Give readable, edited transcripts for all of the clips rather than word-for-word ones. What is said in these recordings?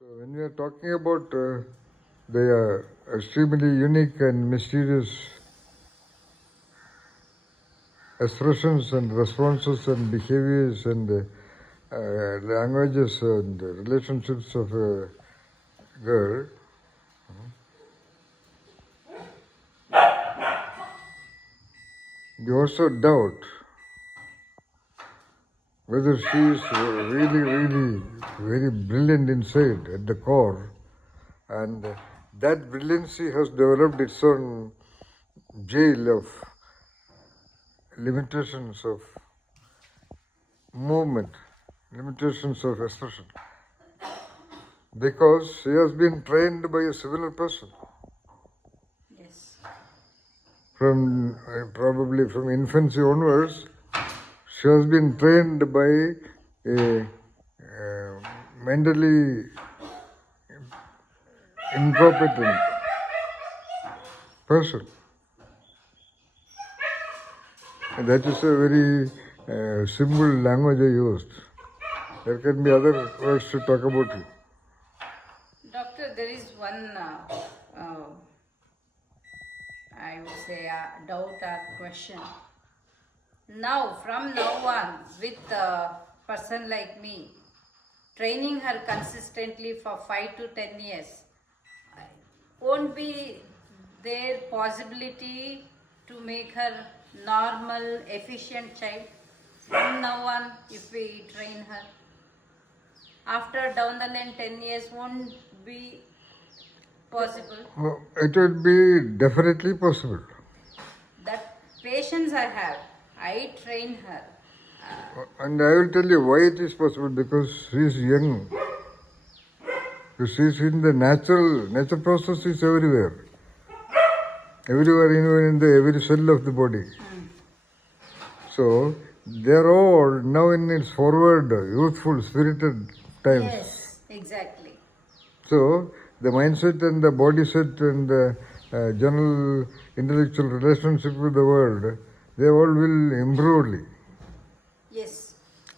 So when we are talking about the extremely unique and mysterious expressions and responses and behaviors and languages and relationships of a girl, you also doubt whether she is really very brilliant inside at the core, and that brilliancy has developed its own jail of limitations of movement, limitations of expression, because she has been trained by a similar person Yes. from probably from infancy onwards. She has been trained by a mentally incompetent person. And that is a very simple language I used. There can be other words to talk about it. Doctor, there is one, I would say, a doubt or question. Now, from now on, with a person like me, training her consistently for 5 to 10 years, won't be there possibility to make her normal, efficient child from now on if we train her? After down the line 10 years won't be possible. It would be definitely possible. That patience I have, I train her. And I will tell you why it is possible, because she is young. She is in the nature process is everywhere. Everywhere, even in the every cell of the body. So they are all now in its forward, youthful, spirited times. Yes, exactly. So the mindset and the body set and the general intellectual relationship with the world, they all will improve. Yes.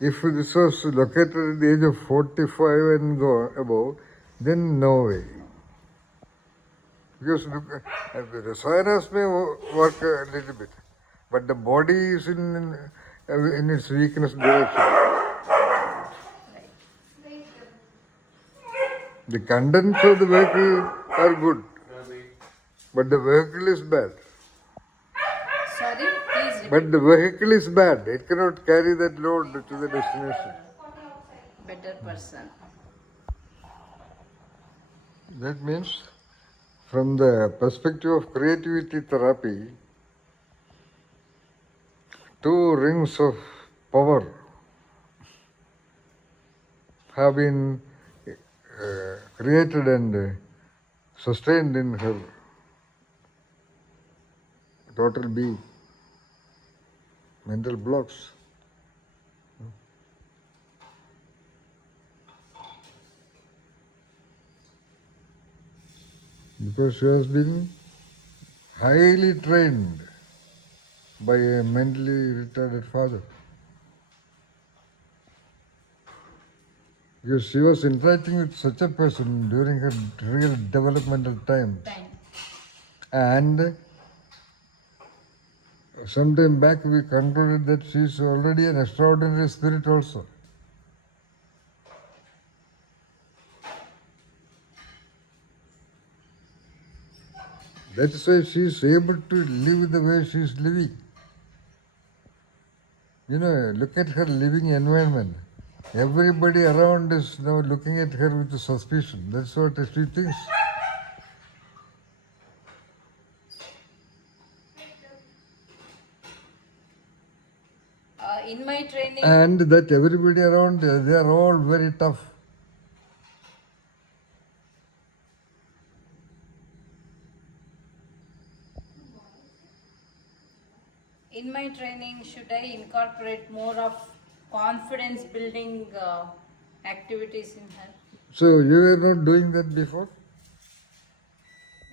If this was located at the age of 45 and go above, then no way. Because the rasayanas may work a little bit, but the body is in its weakness direction. The contents of the vehicle are good, but the vehicle is bad. Sorry, please repeat. But the vehicle is bad. It cannot carry that load to the destination. Better person. That means, from the perspective of creativity therapy, 2 rings of power have been created and sustained in her total being. Mental blocks. Because she has been highly trained by a mentally retarded father. Because she was interacting with such a person during her real developmental time. And some time back we concluded that she is already an extraordinary spirit also. That is why she is able to live the way she is living. You know, look at her living environment. Everybody around is now looking at her with suspicion. That's what she thinks. In my training, And that everybody around, they are all very tough. should I incorporate more of confidence building activities in her? So you were not doing that before?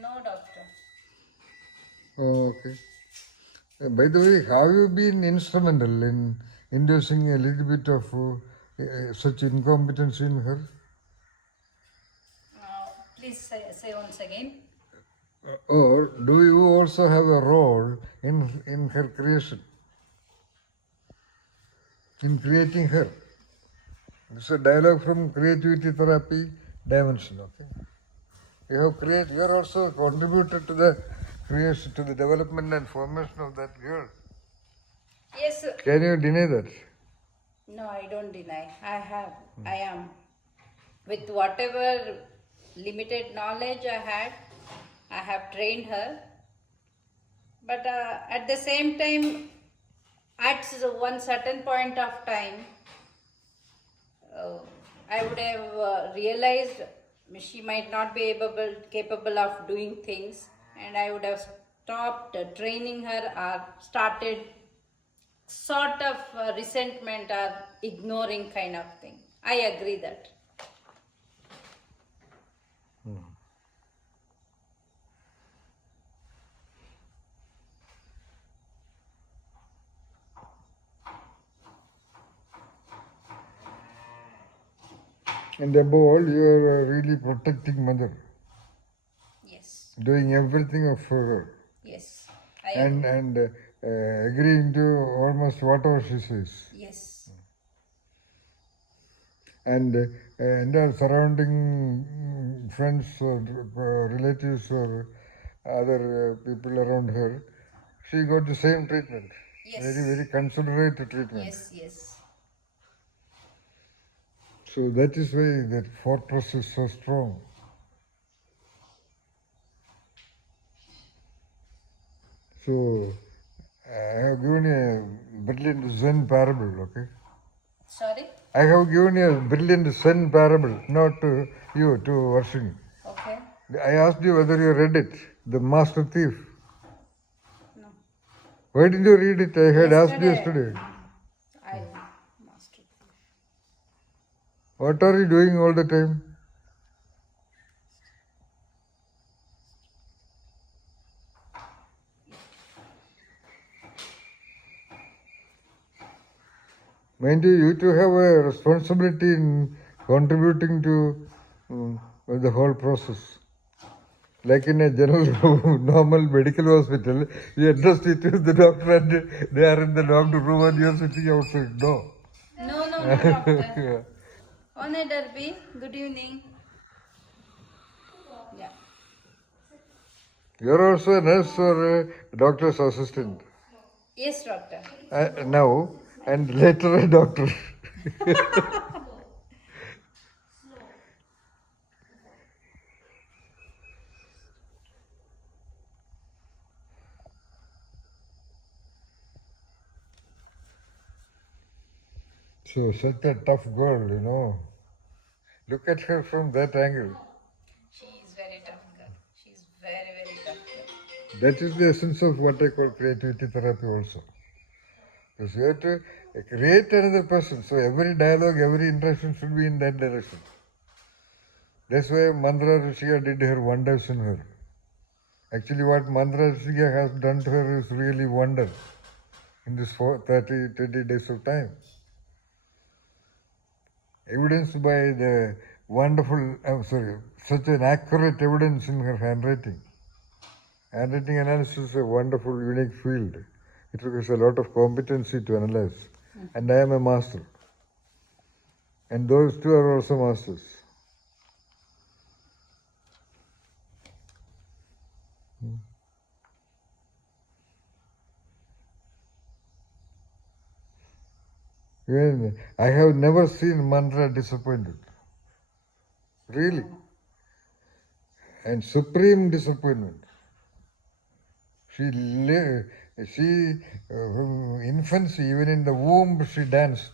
No, doctor. Oh, okay. By the way, have you been instrumental in inducing a little bit of such incompetence in her? say once again. Or do you also have a role in her creation, in creating her? It's a dialogue from creativity therapy dimension. Okay, you are also contributed to the creation, to the development and formation of that girl. Yes. Can you deny that? No, I don't deny. I am. With whatever limited knowledge I had, I have trained her. But at the same time, at one certain point of time, uh, I would have realized she might not be capable of doing things, and I would have stopped training her or started sort of resentment or ignoring kind of thing. I agree that. And above all, you are a really protecting mother, Yes. doing everything for her, Yes. I agree. and agreeing to almost whatever she says. Yes. And the surrounding friends or relatives or other people around her, she got the same treatment. Yes. Very considerate treatment. Yes. Yes. So that is why that fortress is so strong. So I have given a brilliant Zen parable, okay? Sorry? I have given a brilliant Zen parable, not to you, to Varshini. Okay. I asked you whether you read it, The Master Thief. No. Why didn't you read it? I had asked you yesterday. I master. What are you doing all the time? Mind you, you too have a responsibility in contributing to the whole process. Like in a general, normal medical hospital, you address it with the doctor and they are in the doctor room and you are sitting outside. No. No, no, no, doctor. Yeah. One Derby, good evening. Yeah. You are also a nurse or a doctor's assistant. Yes, doctor. Now, and later a doctor. So, such a tough girl, you know. Look at her from that angle. She is very tough girl. She is very, very tough girl. That is the essence of what I call creativity therapy also. Because you have to create another person. So every dialogue, every interaction should be in that direction. That's why Mandra Rishika did her wonders in her. Actually, what Mandra Rishika has done to her is really wonder in this 30 days of time. Evidenced by the wonderful, such an accurate evidence in her handwriting. Handwriting analysis is a wonderful, unique field. It requires a lot of competency to analyze. And I am a master. And those two are also masters. Even I have never seen Mandra disappointed. Really. And supreme disappointment. From infancy, even in the womb, she danced.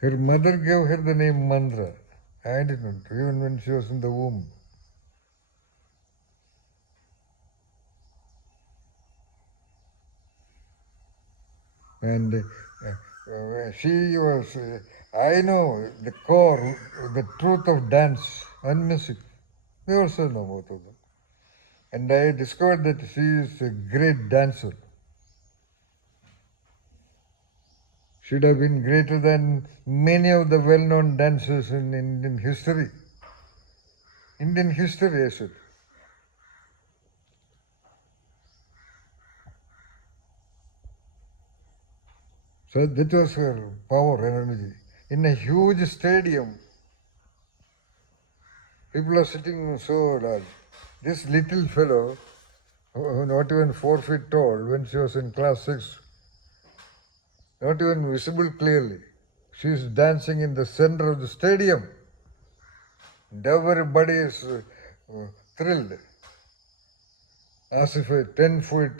Her mother gave her the name Mandra. I didn't, even when she was in the womb. And she was, I know the core, the truth of dance and music. They also know both of them. And I discovered that she is a great dancer. She'd have been greater than many of the well-known dancers in Indian history. Indian history, I said. So that was her power and energy. In a huge stadium, people are sitting so large. This little fellow, not even 4 feet tall, when she was in class 6, not even visible clearly. She is dancing in the center of the stadium. And everybody is thrilled. As if a 10-foot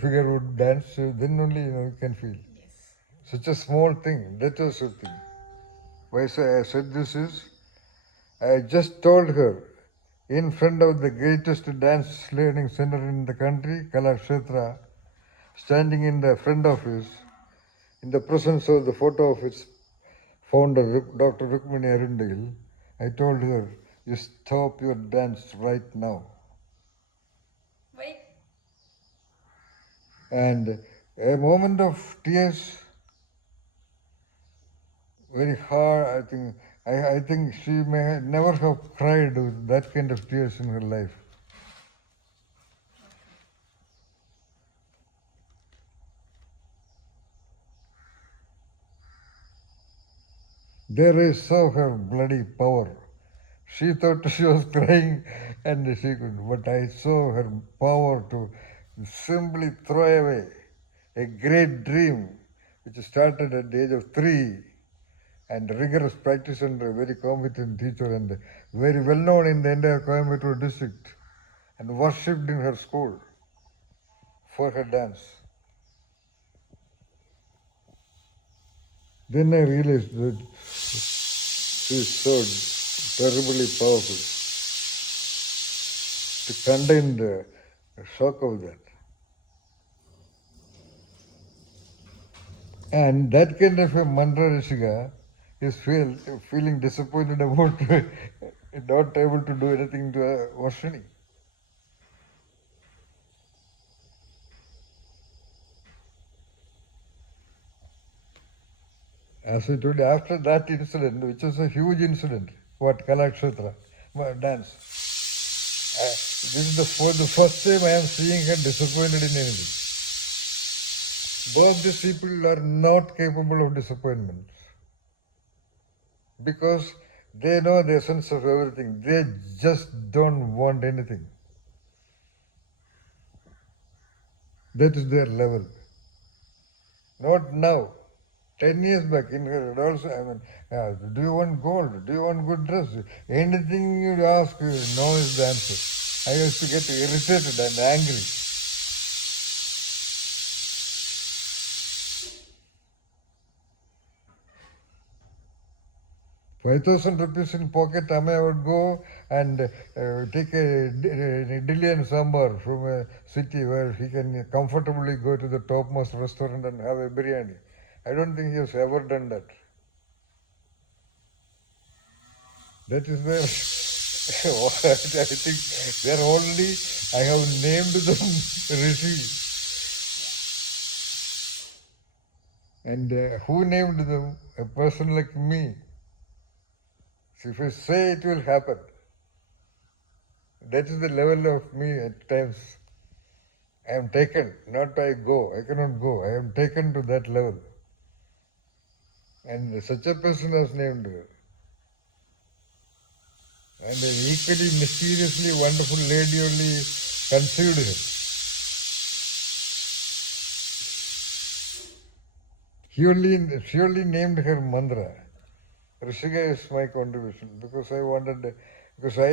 figure would dance, then only you can feel. Yes. Such a small thing, that was the thing. Why I said this is, I just told her, in front of the greatest dance learning center in the country, Kalakshetra, standing in the front office, in the presence of the photo of its founder, Dr. Rukmini Arundale, I told her, you stop your dance right now. Wait. And a moment of tears, very hard, I think she may never have cried with that kind of tears in her life. There I saw her bloody power. She thought she was crying and she could, but I saw her power to simply throw away a great dream which started at the age of 3 and rigorous practice under a very competent teacher and very well known in the entire Coimbatore district and worshipped in her school for her dance. Then I realized that she is so terribly powerful to contain the shock of that. And that kind of a mantra Rishika is feeling disappointed about not able to do anything to Aswini. As I told you, after that incident, which was a huge incident, what Kalakshetra dance, this is for the first time I am seeing her disappointed in anything. Both these people are not capable of disappointment because they know the essence of everything. They just don't want anything. That is their level. Not now. 10 years back in her also, do you want gold? Do you want good dress? Anything you ask, no is the answer. I used to get irritated and angry. 5,000 rupees in pocket, Amay would go and take a idli and sambar from a city where he can comfortably go to the topmost restaurant and have a biryani. I don't think he has ever done that. That is where I think they're only, I have named them Rishi. And who named them? A person like me. So if I say it will happen, that is the level of me at times. I am taken, not I go. I cannot go. I am taken to that level. And such a person has named her. And an equally mysteriously wonderful lady only conceived her. She only named her mantra. Rishika is my contribution because I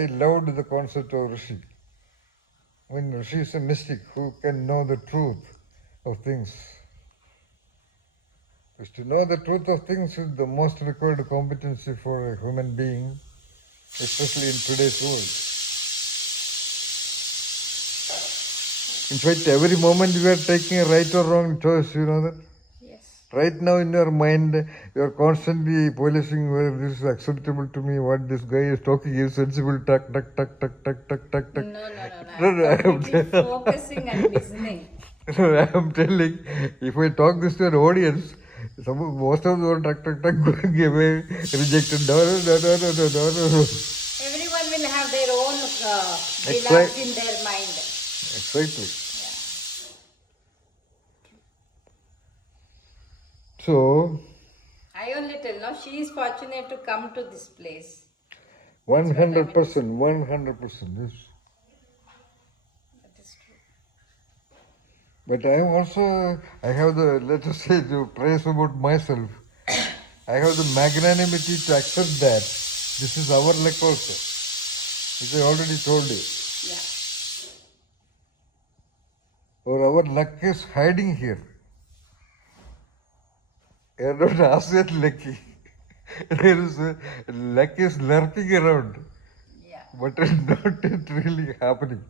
loved the concept of Rishi. When Rishi is a mystic who can know the truth of things. Because to know the truth of things is the most required competency for a human being, especially in today's world. In fact, every moment you are taking a right or wrong choice, you know that? Right now in your mind, you are constantly polishing whether this is acceptable to me, what this guy is talking is sensible, tuck, tuck, tuck, tuck, tuck, tuck, tuck, tuck. No, I'm completely focusing and listening. I am telling, if I talk this to an audience, Most of the one tuck, gave away, rejected. No. Everyone will have their own Excite- dialogues in their mind. Exactly. Yeah. So, I only tell now she is fortunate to come to this place. 100%, 100%, yes. That is true. But I have the, let us say, to praise about myself. I have the magnanimity to accept that this is our luck also, which I already told you. Yeah. Or our luck is hiding here. You are not asked yet lucky. There is luck is lurking around, Yeah. but not yet really happening.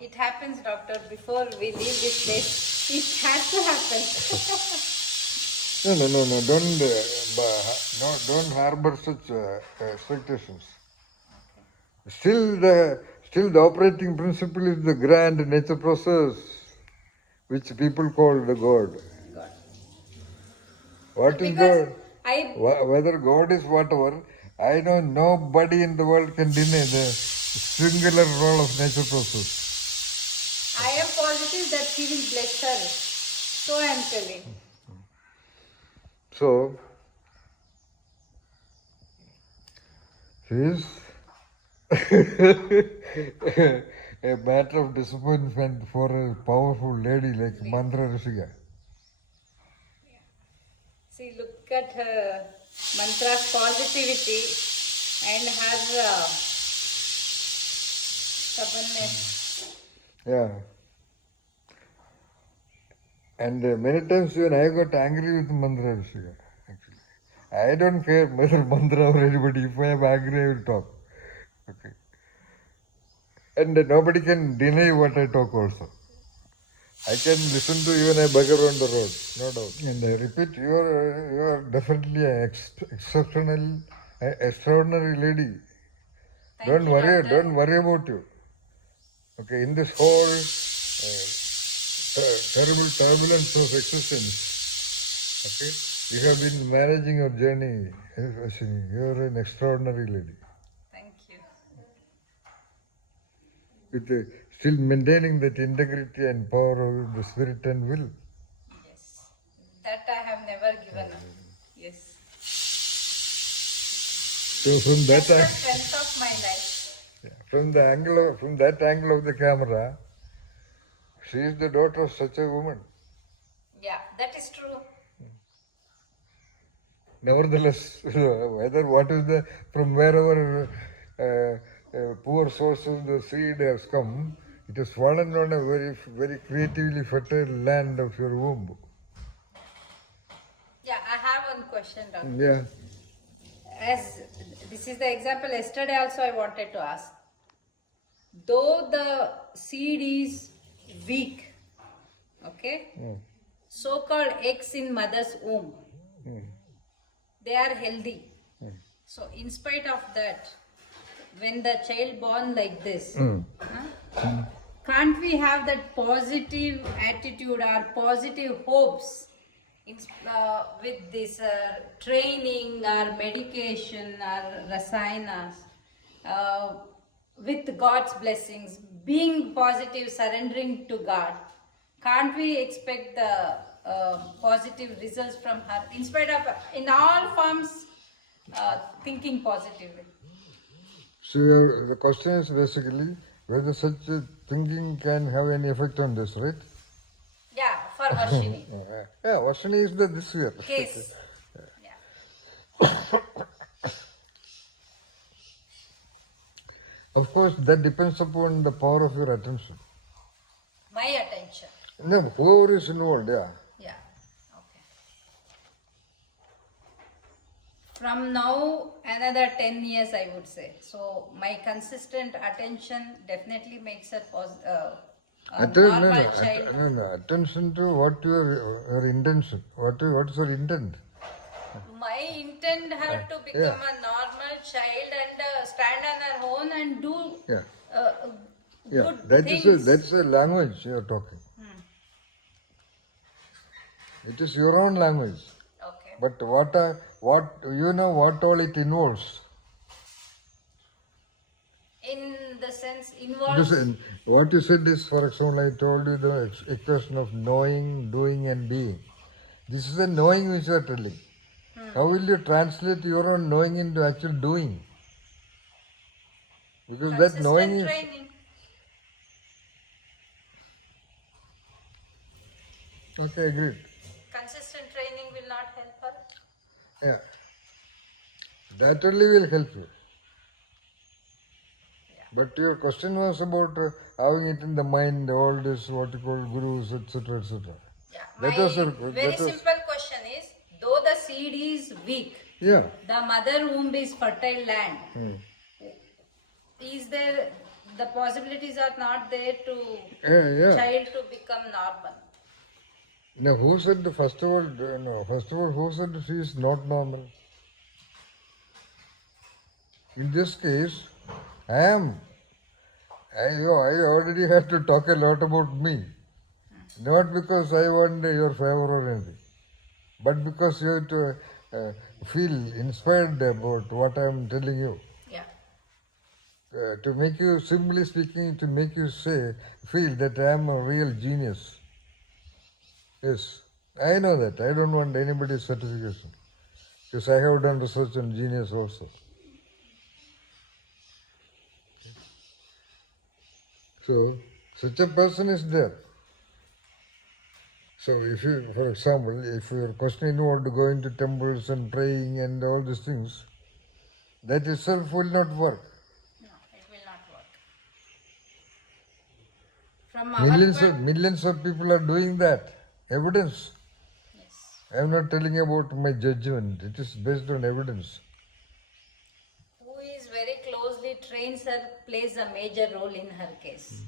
It happens, doctor. Before we leave this place, it has to happen. No. Don't harbor such expectations. Still the operating principle is the grand nature process, which people call the God. God. What is Because God? I Whether God is whatever, I know nobody in the world can deny the singular role of nature process. am positive that he will bless her. So I am telling. So, he is a matter of disappointment for a powerful lady like Mantra Rishika. See, look at her mantra's positivity and her stubbornness. Yeah. And many times even I got angry with Mantra Rishika, actually. I don't care whether Mantra or anybody. If I am angry, I will talk. Okay. And nobody can deny what I talk also. I can listen to even a beggar on the road, no doubt. And I repeat, you are definitely an extraordinary lady. Thank you, doctor. Don't worry about you. Okay, in this whole terrible turbulence of existence, okay, you have been managing your journey, Aswini. You are an extraordinary lady. Thank you. With still maintaining that integrity and power of the spirit and will. Yes. That I have never given up. Yes. So from That's that the strength of my life. from that angle of the camera, she is the daughter of such a woman. Yeah, that is true. Nevertheless, whether what is the from wherever poor sources the seed has come, it has fallen on a very creatively fertile land of your womb. Yeah, I have one question, doctor. Yeah. As this is the example, yesterday also I wanted to ask. Though the seed is weak, okay, so-called eggs in mother's womb, they are healthy. So in spite of that, when the child born like this, can't we have that positive attitude or positive hopes with this training or medication or rasayanas, with God's blessings, being positive, surrendering to God? Can't we expect the positive results from her in spite of, in all forms, thinking positively? So the question is basically whether such a thinking can have any effect on this, right? Yeah, for Varshini. Yeah, Vashini is the this year. Case. Yeah. Of course, that depends upon the power of your attention. My attention. No, whoever is involved, yeah. Yeah. Okay. From now, another 10 years, I would say. So, my consistent attention definitely makes her a normal child. Attention to what your intention. What is your intent? My intent her to become a normal child and stand on her own and do Yeah. good That things. is that's a language you are talking. It is your own language. Okay. But what you know what all it involves. In the sense Because involves. what you said is, for example, I told you the equation of knowing, doing, and being. This is the knowing which you are telling. How will you translate your own knowing into actual doing? Because that knowing Consistent is. training. Okay, agreed. Consistent training will not help her. Yeah. That only will help you. Yeah. But your question was about having it in the mind, all this, what you call gurus, etc., etc. Yeah. That My was very simple question is, though the seed is weak, yeah. the mother womb is fertile land. Hmm. Is there the possibilities are not there to Yeah. child to become normal? Now, who said the first of all? No, first of all, who said she is not normal? In this case, I am. I already have to talk a lot about me, not because I want your favor or anything, but because you have to feel inspired about what I am telling you. Yeah. To make you, simply speaking, to make you feel that I am a real genius. Yes, I know that. I don't want anybody's certification because I have done research on genius also. So, such a person is there. So, if you, for example, if your question involved going to temples and praying and all these things, that itself will not work. No, it will not work. From our Millions of people are doing that. Evidence. yes. I am not telling about my judgment. It is based on evidence. Who is very closely trains her plays a major role in her case.